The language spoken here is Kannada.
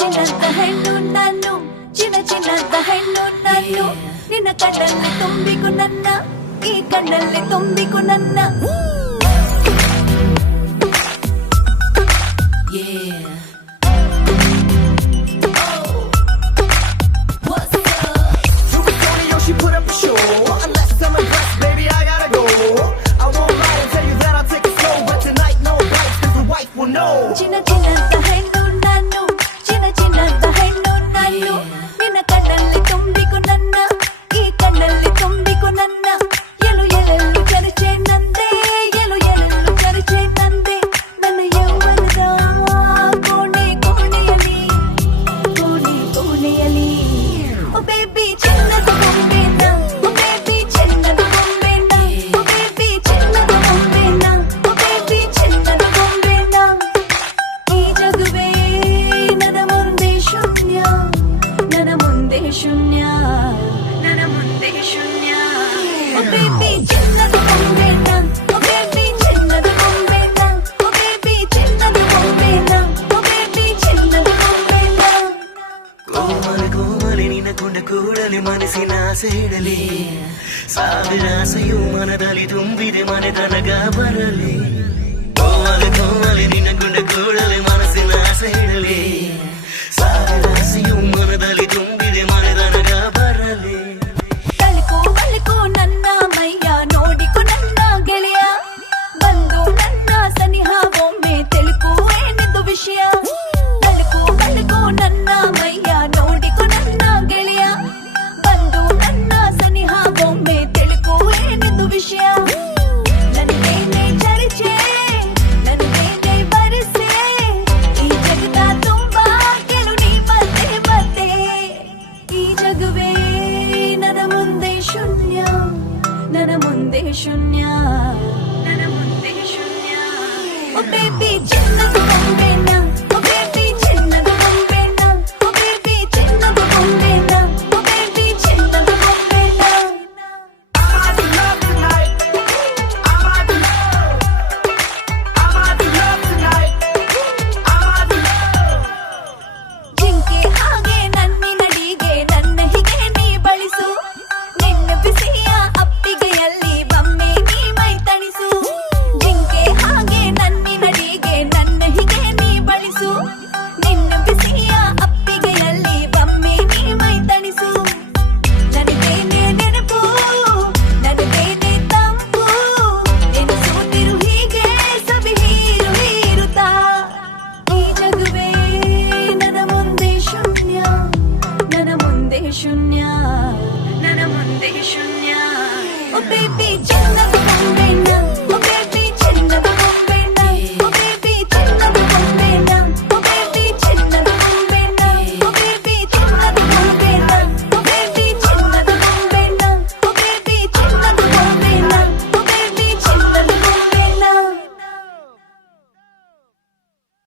ಚಿನ್ನದ ಹೆಣ್ಣು ನಾನು, ಚಿನ್ನದ ಹೆಣ್ಣು ನಾನು. ನಿನ್ನ ಕಣ್ಣಲ್ಲಿ ತುಂಬಿಕು ನನ್ನ, ಈ ಕಣ್ಣಲ್ಲಿ ತುಂಬಿಕು ನನ್ನ. ಚಿನ್ನದ ಹೆಣ್ಣು ನಾನು, ಚಿನ್ನದ ಹೆಣ್ಣು ನಾನು. ನಿನ್ನ ಕಣ್ಣಲ್ಲಿ ತುಂಬಿಕು ನನ್ನ, ಈ ಕಣ್ಣಲ್ಲಿ ತುಂಬಿಕು ನನ್ನ. ಎಲು ಎಲೆಲ್ಲು ಚರ್ಚೆ ನಂದೆ, ಎಲು ಎಲೆಲ್ಲು ಚರ್ಚೆ ನಂದೆ. ನನ್ನ ಯೌವನದ ಕೋಣೆ ಕೋಣೆಯಲ್ಲಿ, ಕೋಣೆ ಕೋಣೆಯಲ್ಲಿ. ಓ ಬೇಬಿ ಚಿನ್ನದ ಗೊಂಬೆನ, ಓ ಬೇಬಿ ಚಿನ್ನದ ಗೊಂಬೆನ, ಓ ಬೇಬಿ ಚಿನ್ನದ ಗೊಂಬೆನ, ಓ ಬೇಬಿ ಚಿನ್ನದ ಗೊಂಬೆನ. ಈ ಜಗವೇ ನನ್ನ ಮುಂದೆ ಶೂನ್ಯ, ನನ್ನ ಮುಂದೆ ಶೂನ್ಯ, ನನ್ನ ಮುಂದೆ ಶೂನ್ಯ. ಓ ಬೇಬಿ ಚಿನ್ನದ ಗೊಂಬೆನ, ಓ ಬೇಬಿ ಚಿನ್ನದ ಗೊಂಬೆನ, ಓ ಬೇಬಿ ಚಿನ್ನದ ಗೊಂಬೆನ, ಓ ಬೇಬಿ ಚಿನ್ನದ ಗೊಂಬೆನ. ಕೋಮಲ ಕೋಮಲೆ ನಿನ್ನ ಕೊಂಡ ಕೂಡಲೇ ಮನಸ್ಸಿನ ಆಸೆ ಇಡಲಿ. ಸಾವಿರ ಆಸೆಯು ಮನದಲ್ಲಿ ತುಂಬಿದೆ, ಮನೆ ತನಕ ಬರಲಿ. ಕೋಮಲ ಕೋಮಲೆ ನಿನ್ನ ಕೊಂಡ ಕೂಡಲೇ ಮನಸ್ಸಿನ ಆಸೆ ಇಡಲಿ. ಸಾವಿರ ಆಸೆಯು ಮನದಲ್ಲಿ ತುಂಬಿದೆ, ಮನೆ ತನಕ ಬರಲಿ. ತಳುಕು ಬಳುಕು ನನ್ನ ಮೈಯ ನೋಡಿಕು ನನ್ನ ಗೆಳೆಯ. ಬಂದು ನನ್ನ ಸನಿಹ ಒಮ್ಮೆ ತಿಳುಕು ಏನಿದು ವಿಷಯ. ತಳುಕು ಬಳುಕು ನನ್ನ ಮೈಯ ನೋಡಿಕು ನನ್ನ ಗೆಳೆಯ. ಬಂದು ನನ್ನ ಸನಿಹ ಒಮ್ಮೆ ತಿಳುಕು ಏನಿದು ವಿಷಯ. ನನಗೇನೆ ಚರ್ಚೆ, ನನಗೇನೆ ಬರಸೆ. ಈ ಜಗದ ತುಂಬಾ ಕೆಲು ನೀ ಮತ್ತೆ ಮತ್ತೆ. ಈ ಜಗವೇ ನನ್ನ ಮುಂದೆ ಶೂನ್ಯ, ನನ್ನ ಮುಂದೆ ಶೂನ್ಯ, ನನ್ನ ಮುಂದೆ ಶೂನ್ಯ. ಓ ಬೇಬಿ ಚಿನ್ನದ ಗೊಂಬೆನ, ಓ ಬೇಬಿ ಚಿನ್ನದ ಗೊಂಬೆನ, ಓ ಬೇಬಿ ಚಿನ್ನದ ಗೊಂಬೆನ, ಓ ಬೇಬಿ ಚಿನ್ನದ ಗೊಂಬೆನ. ಜಿಂಕೆ ಹಾಗೆ ನನ್ನಿನಡಿಗೆ ನನ್ನ ಹೀಗೆ ನೀ ಬಳಸು. ನಿನ್ನ ಬಿಸಿಯ ಅಪ್ಪಿಗೆಯಲ್ಲಿ ಒಮ್ಮೆ ನೀ ಮೈ ತಣಿಸು. ಜಿಂಕೆ ಹಾಗೆ ನನ್ನಿನಡಿಗೆ ನನ್ನ ಹೀಗೆ ನೀ ಬಳಸು. ನಿನ್ನ ಬಿಸಿಯ ಅಪ್ಪಿಗೆಯಲ್ಲಿ ಒಮ್ಮೆ ನೀ ಮೈ ತಣಿಸು. ನನಗೇನೆ ನೆನಪು, ನನಗೇನೆ ತಂಪು. ಎನಿಸುತ್ತಿರು ಹೀಗೆ ಸವಿ ಹೀರು ಹೀರುತ್ತಾ. ಈ ಜಗವೇ ನನ್ನ ಮುಂದೆ ಶೂನ್ಯ, ನನ್ನ ಮುಂದೆ ಶೂನ್ಯ, ನನ್ನ ಮುಂದೆ ಶೂನ್ಯ. ಓ ಬೇಬಿ ಚಿನ್ನದ ಗೊಂಬೆನ, ಓ ಬೇಬಿ